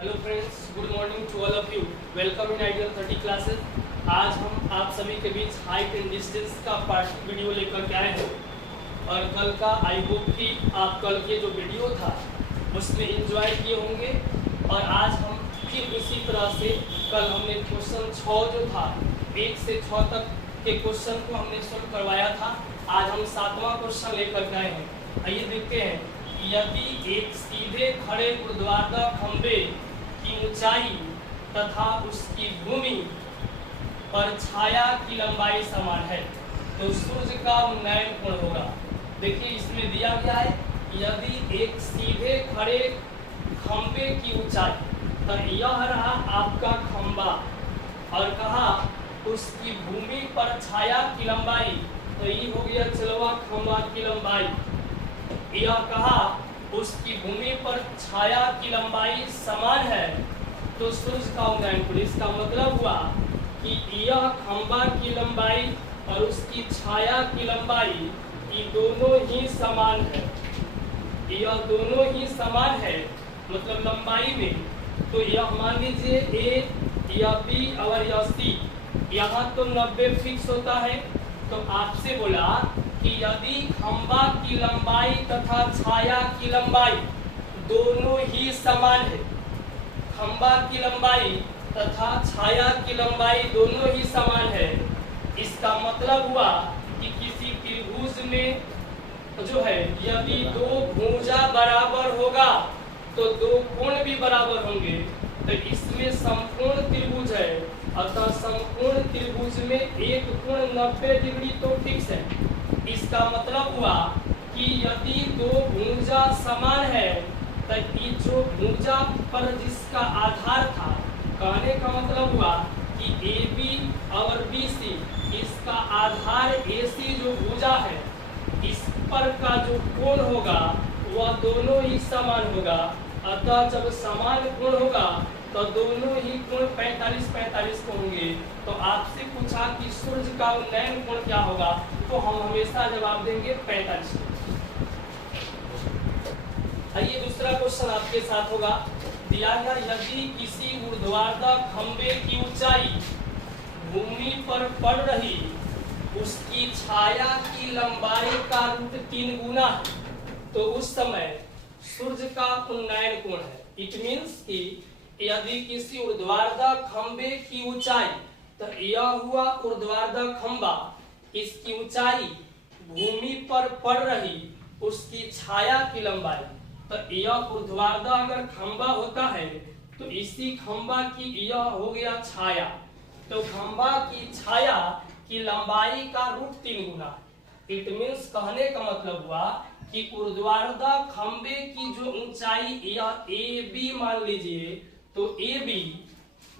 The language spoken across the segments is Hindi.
Hello friends, good morning to all of you. Welcome in ideal 30 classes. आज हम आप सभी के बीच हाइट एंड डिस्टेंस का पार्ट वीडियो लेकर के आए हैं और कल का आई होप कि आप कल के जो वीडियो था उसमें एंजॉय किए होंगे। और आज हम फिर उसी तरह से कल हमने क्वेश्चन 6 जो था 1 से 6 तक के क्वेश्चन को हमने सोल्व करवाया था। आज हम 7वां क्वेश्चन लेकर के आए हैं। आइए देखते हैं। यदि एक सीधे खड़े ऊर्ध्वाधर खंभे की ऊंचाई तथा उसकी भूमि पर छाया की लंबाई समान है तो सूर्य का उन्नयन कोण होगा। देखिए इसमें दिया गया है, यदि एक सीधे खड़े खंभे की ऊंचाई, तो यह रहा आपका खंभा, और कहा उसकी भूमि पर छाया की लंबाई, तो ये हो गया चलवा खंभा की लंबाई। यह कहा उसकी भूमि पर छाया की लंबाई समान है तो सूर्य का उन्नयन कोण। इसका मतलब हुआ कि यह खंभा की लंबाई और उसकी छाया की लंबाई ये दोनों ही समान है। यह दोनों ही समान है मतलब लंबाई में। तो यह मान लीजिए ए, यह बी और यह सी। यहाँ तो 90 फिक्स होता है। तो आपसे बोला कि यदि खंभा की लंबाई तथा छाया की लंबाई दोनों ही समान है, खंभा की लंबाई तथा छाया की लंबाई दोनों ही समान है, इसका मतलब हुआ कि किसी त्रिभुज में जो है यदि दो भुजा बराबर होगा तो दो कोण भी बराबर होंगे। तो इसमें समकोण त्रिभुज है, अतः समकोण त्रिभुज में एक कोण 90 डिग्री तो फिक्स है। इसका मतलब हुआ कि यदि दो भुजा समान है तो ये जो भुजा पर जिसका आधार था, कहने का मतलब हुआ कि AB और BC, इसका आधार AC जो भुजा है, इस पर का जो कोण होगा वह दोनों ही समान होगा। अतः जब समान कोण होगा तो दोनों ही कोण 45-45 को होंगे। तो आपसे पूछा कि सूर्य का उन्नयन कोण क्या होगा, तो हम हमेशा जवाब देंगे 45। आइए दूसरा क्वेश्चन आपके साथ होगा। दिया गया, यदि किसी ऊर्ध्वाधर खंभे की ऊंचाई भूमि पर पड़ रही उसकी छाया की लंबाई का √3 गुना तो उस समय सूर्य का उन्नयन कोण है। इट मीन्स कि यदि किसी ऊर्ध्वाधर खंभे की ऊंचाई, तो यह हुआ ऊर्ध्वाधर खंभा, इसकी ऊंचाई भूमि पर पड़ रही उसकी छाया की लंबाई, तो यह ऊर्ध्वाधर अगर खंभा होता है तो इसी खंभा की यह हो गया छाया, तो खंभा की छाया की लंबाई का √3 गुना। इट मीन्स कहने का मतलब हुआ कि ऊर्ध्वाधर खंभे की जो ऊंचाई यह AB मान लीजिए, तो AB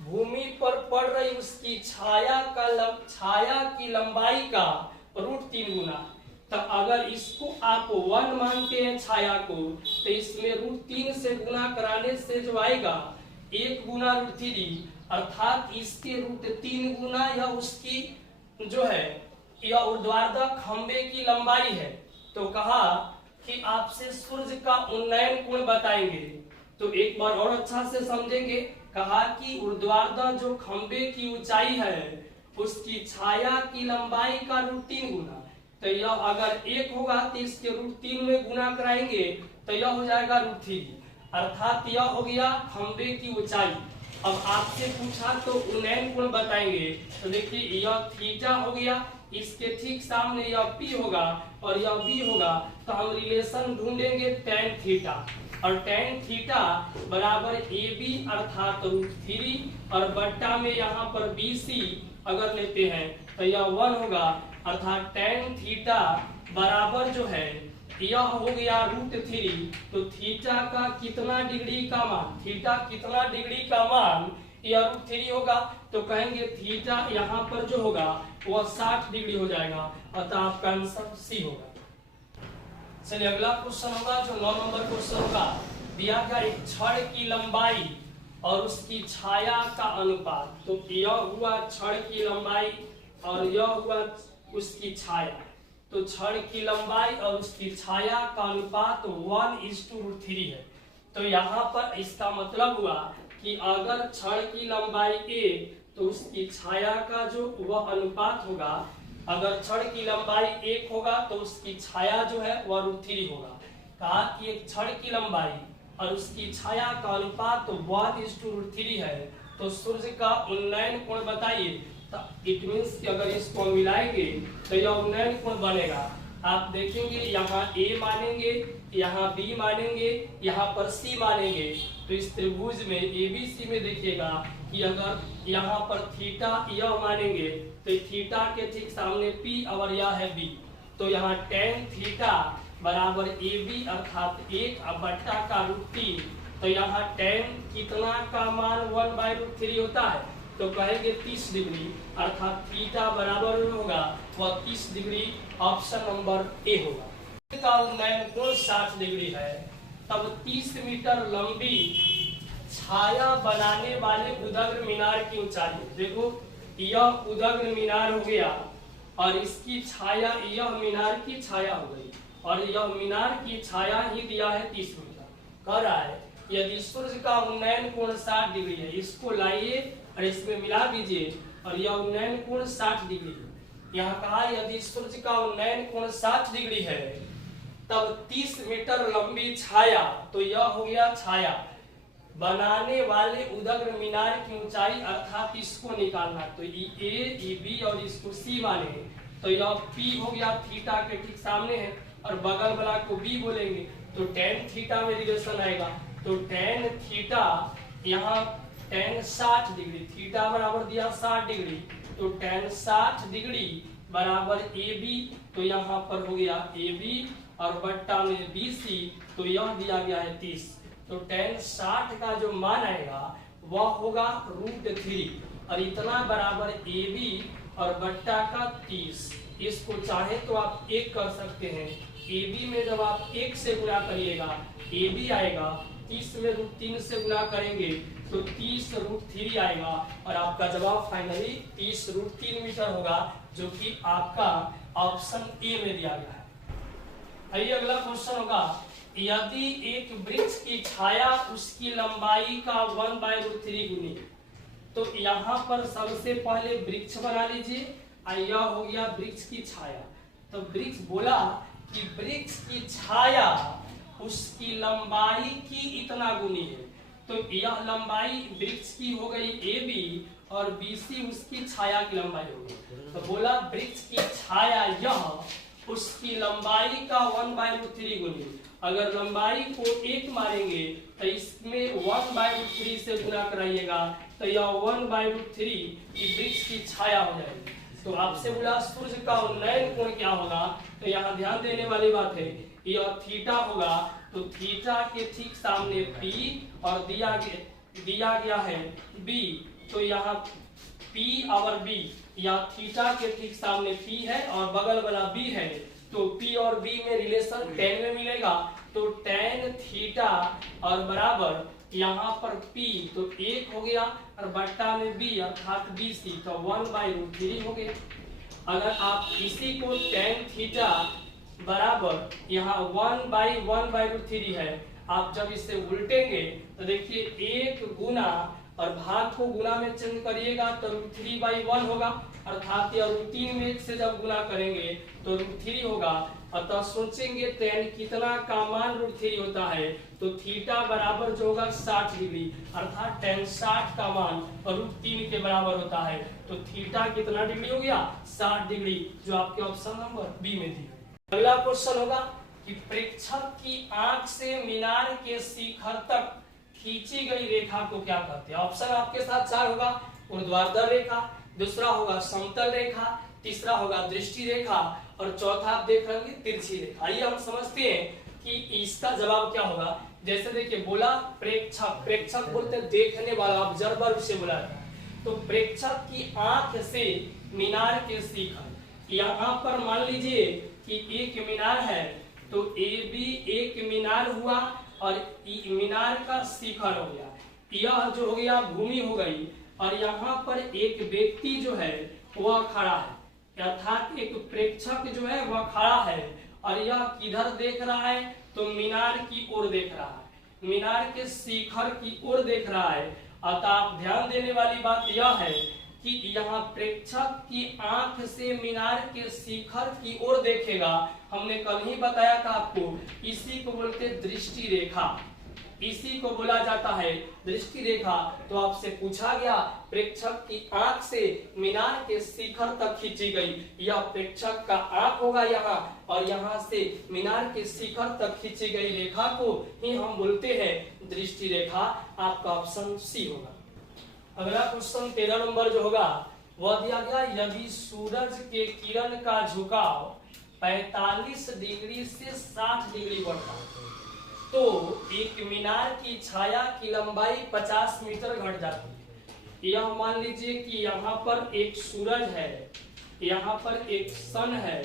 भूमि पर पड़ रही उसकी छाया की लंबाई का √3 गुना। तो अगर इसको आप 1 मानते हैं छाया को, तो इसमें √3 से गुना कराने से जो आएगा 1 गुना √3, अर्थात इसके √3 गुना यह उसकी जो है यह ऊर्ध्वाधर खंभे की लंबाई है। तो कहा कि आपसे सूर्य का उन्नयन कोण बताएंगे। तो एक बार और अच्छा से समझेंगे। कहा कि ऊर्ध्वाधर जो खंभे की ऊंचाई है उसकी छाया की लंबाई का √3 गुना। तो यह अगर 1 होगा तो इसके √3 में गुना कराएंगे तो यह हो जाएगा √3, अर्थात यह हो गया खंभे की ऊंचाई। अब आपसे पूछा तो उन्नयन कोण बताएंगे। तो देखिए यह थीटा हो गया, इसके ठीक सामने यह P होगा और यह B होगा। तो हम रिलेशन ढूंढेंगे tan थीटा, और tan थीटा बराबर AB अर्थात √3 और बट्टा में यहाँ पर BC अगर लेते हैं तो यह 1 होगा, अर्थात tan थीटा बराबर जो है यह हो गया √3। तो थीटा का कितना डिग्री का मान, थीटा कितना डिग्री का मान यह √3 होगा। तो कहेंगे थीटा यहाँ पर जो होगा वह 60 डिग्री हो जाएगा, अतः आपका आंसर C होगा। चलिए अगला क्वेश्चन होगा जो 9 नंबर क्वेश्चन होगा। दिया गया एक छड़ की लंबाई और उसकी छाया का अनुपात। तो यह हुआ छड़ की लंबाई और यह हुआ उसकी छाया। तो छड़ की लंबाई और उसकी छाया का अनुपात 1:√3 है। तो यहाँ पर इसका मतलब हुआ कि अगर छड़ की लंबाई a तो उसकी छाया का जो वह अनुपात होगा, अगर छड़ की लंबाई 1 होगा तो उसकी छाया जो है वह √3 होगा। कहा कि एक छड़ की लंबाई और उसकी छाया का अनुपात तो 1:√3 है। तो सूर्य का उन्नयन कोण बताइए। तो इट मीन्स कि अगर इसको मिलाएंगे तो यह उन्नयन कोण बनेगा। आप देखेंगे यहाँ A मानेंगे, यहाँ B मानेंगे, यहाँ पर C मानेंगे। तो इस त्रिभुज में ABC में देखिएगा कि अगर यहाँ पर थीटा यह मानेंगे तो थीटा के ठीक सामने P और यह है B। तो यहाँ tan थीटा बराबर AB अर्थात 1/का √3। तो यहाँ tan कितना का मान 1/√3 होता है, तो कहेंगे 30 डिग्री अर्थात थीटा बराबर होगा वह 30 डिग्री। ऑप्शन नंबर ए होगा। का उन्नयन कोण 60 डिग्री है। तब 30 मीटर लंबी छाया बनाने वाले उदग्र मीनार की ऊंचाई, देखो यह उदग्र मीनार हो गया और इसकी छाया यह मीनार की छाया हो गई और यह मीनार की छाया ही दिया है 30 मीटर। कह रहा है यदि सूर्य का उन्नयन कोण 60 डिग्री है, इसको लाइए और इसमें मिला दीजिए और यह उन्नयन कोण 60 डिग्री है। यहाँ कहा यदि सूर्य का उन्नयन कोण 60 डिग्री है तब 30 मीटर लंबी छाया, तो यह हो गया छाया बनाने वाले उदग्र मीनार की ऊंचाई अर्थात इसको निकालना। तो ए ई बी और इसको सी माने तो यह पी हो गया, थीटा के ठीक सामने है और बगल वाला को बी बोलेंगे तो tan थीटा में रिलेशन आएगा। तो tan थीटा यहाँ tan 60 डिग्री, थीटा बराबर दिया 60 डिग्री, तो tan 60 डिग्री बराबर AB। तो यहाँ पर हो गया AB और बट्टा में BC, तो यह दिया गया है 30। तो tan 60 का जो मान आएगा वह होगा √3 और इतना बराबर AB और बट्टा का 30। इसको चाहे तो आप 1 कर सकते हैं। AB में जब आप 1 से गुणा करिएगा AB आएगा, 30 में √3 से गुणा करेंगे तो 30 √3 आएगा और आपका जवाब फाइनली 30 √3 मीटर होगा, जो कि आपका ऑप्शन ए में दिया गया है। आइए अगला क्वेश्चन होगा, यदि एक वृक्ष की छाया उसकी लंबाई का 1/√3 गुनी, तो यहाँ पर सबसे पहले वृक्ष बना लीजिए। यह हो गया वृक्ष की छाया। तो वृक्ष बोला कि वृक्ष की छाया उसकी लंबाई की इतना गुनी है। तो यह लंबाई वृक्ष की हो गई AB और BC उसकी छाया की लंबाई हो गई। तो बोला वृक्ष की छाया यह उसकी लंबाई का 1/√3 गुनी। अगर लंबाई को 1 मारेंगे तो इसमें 1/√3 से गुना कराइएगा तो यह 1/√3 वृक्ष की छाया हो जाएगी। तो आपसे बोला सूर्य का उन्नयन कोण क्या होगा, तो यहाँ ध्यान देने वाली बात है यह थीटा होगा। तो थीटा के ठीक सामने P और दिया गया है B। तो यहाँ P और B, या थीटा के ठीक सामने P है और बगल वाला B है, तो P और B में रिलेशन tan में मिलेगा। तो tan थीटा और बराबर यहाँ पर P तो 1 हो गया और बट्टा में B अर्थात BC, तो 1/√3 हो गया। अगर आप इसी को tan थीटा बराबर यहाँ 1/1/√3 है, आप जब इसे उल्टेंगे तो देखिए 1 गुना और भाग को गुना में चेंज करिएगा तो √3/1 होगा, अर्थात यह √3 में 1 से जब गुना करेंगे तो √3 होगा। अतः सोचेंगे tan कितना का मान √3 होता है, तो थीटा बराबर जो होगा 60 डिग्री, अर्थात tan 60 का मान √3 के बराबर होता है। तो थीटा कितना डिग्री हो गया 60 डिग्री, जो आपके ऑप्शन नंबर बी में दी। अगला क्वेश्चन होगा कि प्रेक्षक की आंख से मीनार के शिखर तक खींची गई रेखा को क्या कहते हैं। ऑप्शन आपके साथ 4 होगा, ऊर्ध्वाधर रेखा, दूसरा होगा समतल रेखा, तीसरा होगा दृष्टि रेखा और चौथा आप देख रहे होंगे तिरछी रेखा। आइए हम समझते हैं कि इसका जवाब क्या होगा। जैसे देखिए बोला प्रेक्षक, प्रेक्षक बोलते हैं देखने वाला, ऑब्जर्वर से बोला है। तो प्रेक्षक की आंख से मीनार के शिखर, यहाँ पर मान लीजिए कि एक मीनार है, तो AB एक मीनार हुआ और मीनार का शिखर हो गया, यह जो हो गया भूमि हो गई और यहाँ पर एक व्यक्ति जो है वह खड़ा है, अर्थात एक प्रेक्षक जो है वह खड़ा है और यह किधर देख रहा है, तो मीनार की ओर देख रहा है, मीनार के शिखर की ओर देख रहा है अतः आप ध्यान देने वाली बात यह है कि यहाँ प्रेक्षक की आंख से मीनार के शिखर की ओर देखेगा। हमने कल ही बताया था आपको, इसी को बोलते दृष्टि रेखा, इसी को बोला जाता है दृष्टि रेखा। तो आपसे पूछा गया प्रेक्षक की आंख से मीनार के शिखर तक खींची गई, यह प्रेक्षक का आंख होगा यहाँ, और यहाँ से मीनार के शिखर तक खींची गई रेखा को ही हम बोलते हैं दृष्टि रेखा। आपका ऑप्शन सी होगा। अगला क्वेश्चन 13 नंबर जो होगा वह दिया गया, यदि सूरज के किरण का झुकाव 45 डिग्री से 60 डिग्री बढ़ता है तो एक मीनार की छाया की लंबाई 50 मीटर घट जाती है। यह मान लीजिए कि यहाँ पर एक सूरज है, यहाँ पर एक सन है,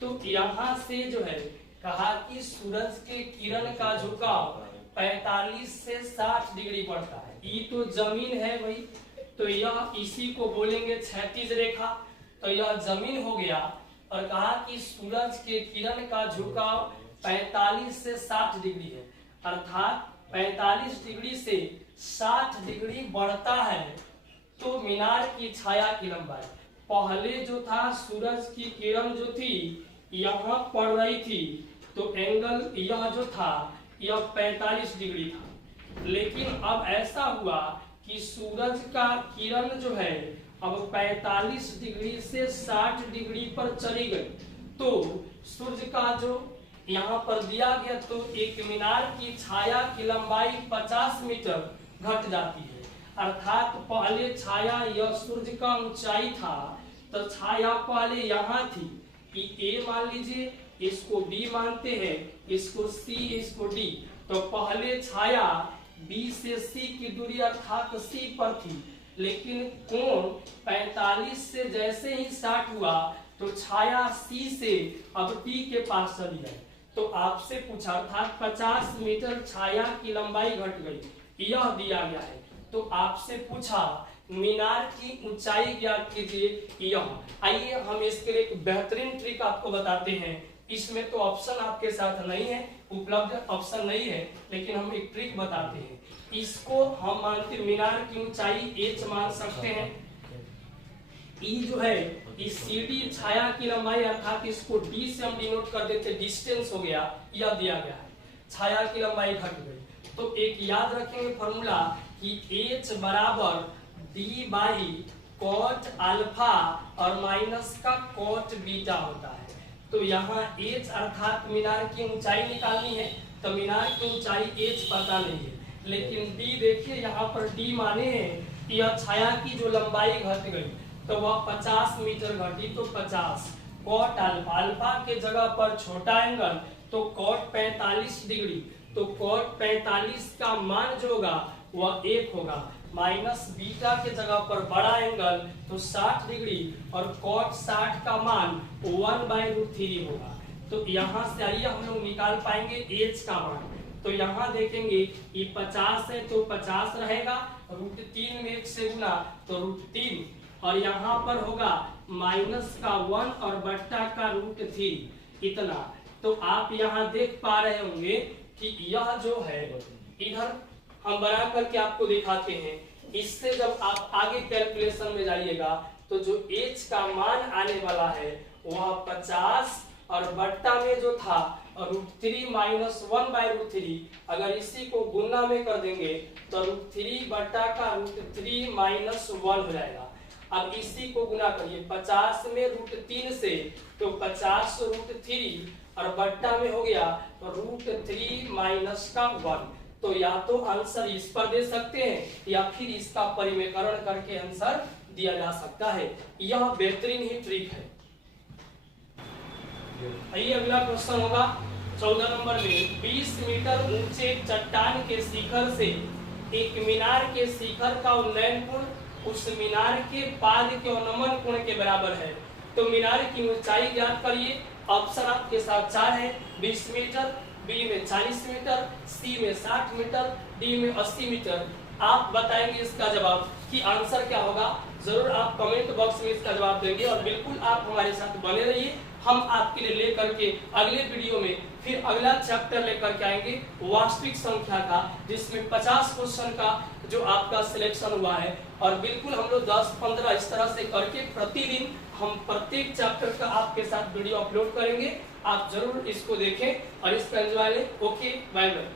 तो यहाँ से जो है कहा कि सूरज के किरण का झुकाव 45 से 60 डिग्री पड़ता है। ये तो जमीन है भाई, तो यह इसी को बोलेंगे क्षैतिज रेखा, तो यह जमीन हो गया। और कहा कि सूरज के किरण का झुकाव 45 से 60 डिग्री है, अर्थात 45 डिग्री से 60 डिग्री बढ़ता है तो मीनार की छाया की लंबाई, पहले जो था सूरज की किरण जो थी यहाँ पड़ रही थी, तो एंगल यह जो था यह 45 डिग्री था। लेकिन अब ऐसा हुआ कि सूरज का किरण जो है अब 45 डिग्री से 60 डिग्री पर चली गई, तो सूर्य का जो यहाँ पर दिया गया तो एक मीनार की छाया की लंबाई 50 मीटर घट जाती है। अर्थात पहले छाया यह सूर्य का ऊंचाई था, तो छाया पहले यहाँ थी, ए मान लीजिए, इसको बी मानते हैं, इसको सी, इसको डी। तो पहले छाया बी से सी की दूरी अर्थात सी पर थी, लेकिन कोण 45 से जैसे ही 60 हुआ तो छाया सी से अब डी के पास चली गई। तो आपसे पूछा अर्थात 50 मीटर छाया की लंबाई घट गई, यह दिया गया है। तो आपसे पूछा मीनार की ऊंचाई ज्ञात कीजिए यह। आइए हम इसके लिए एक बेहतरीन ट्रिक आपको बताते हैं। इसमें तो ऑप्शन आपके साथ नहीं है, उपलब्ध ऑप्शन नहीं है, लेकिन हम एक ट्रिक बताते हैं। इसको हम मानते मीनार की ऊंचाई एच मान सकते हैं। ई जो है इस सीडी छाया की लंबाई, अर्थात इसको डी से हम डिनोट कर देते, डिस्टेंस हो गया, यह दिया गया है। छाया की लंबाई घट गई तो एक याद रखेंगे फॉर्मूला कि एच बराबर डी बाई कॉट अल्फा और माइनस का कॉट बीटा होता है। तो यहाँ एच अर्थात मीनार की ऊंचाई निकालनी है, तो मीनार की ऊंचाई एच पता नहीं है, लेकिन डी देखिए यहाँ पर डी माने हैं कि यह छाया की जो लंबाई घट गई तो वह 50 मीटर घटी, तो 50 कॉट अल्फा, अल्फा के जगह पर छोटा एंगल तो कॉट 45 डिग्री, तो कॉट 45 का मान जो होगा वह 1 होगा, माइनस बीटा के जगह पर बड़ा एंगल तो 60 डिग्री और कॉट 60 का मान 1/√3 होगा। तो यहाँ से आइए हम लोग निकाल पाएंगे एच का मान। तो यहाँ देखेंगे ये 50 है तो 50 रहेगा, √3 में 1 से गुना तो √3, और यहाँ पर होगा माइनस का 1 और बट्टा का √3 इतना। तो आप यहाँ देख पा रहे होंगे कि यह जो है इधर हम बना करके आपको दिखाते हैं। इससे जब आप आगे कैलकुलेशन में जाइएगा तो जो h का मान आने वाला है वह 50 और बट्टा में जो था √3 माइनस 1/√3, अगर इसी को गुना में कर देंगे तो √3 बट्टा का √3 माइनस 1 हो जाएगा। अब इसी को गुना करिए 50 में √3 से तो 50 √3 और बट्टा में हो गया √3 माइनस का 1। तो या तो आंसर इस पर दे सकते हैं या फिर इसका परिमेयकरण करके आंसर दिया जा सकता है। यह बेहतरीन ही ट्रिक है। आइए अगला क्वेश्चन होगा 14 नंबर में, 20 मीटर ऊंचे चट्टान के शिखर से एक मीनार के शिखर का उन्नयन कोण उस मीनार के पाद के उन्नमन कोण के बराबर है। तो मीनार की ऊंचाई ज्ञात करिए। ऑप्शन आपके साथ 4 है, 20 मीटर, बी में 40 मीटर, सी में 60 मीटर, डी में 80 मीटर। आप बताएंगे इसका जवाब कि आंसर क्या होगा। जरूर आप कमेंट बॉक्स में इसका जवाब देंगे और बिल्कुल आप हमारे साथ बने रहिए। हम आपके लिए लेकर के अगले वीडियो में फिर अगला चैप्टर लेकर के आएंगे वास्तविक संख्या का, जिसमें 50 क्वेश्चन का जो आपका सिलेक्शन हुआ है। और बिल्कुल हम लोग 10-15 इस तरह से करके प्रतिदिन हम प्रत्येक चैप्टर का आपके साथ वीडियो अपलोड करेंगे। आप जरूर इसको देखें और इसका एंजॉय लें। Okay, bye bye.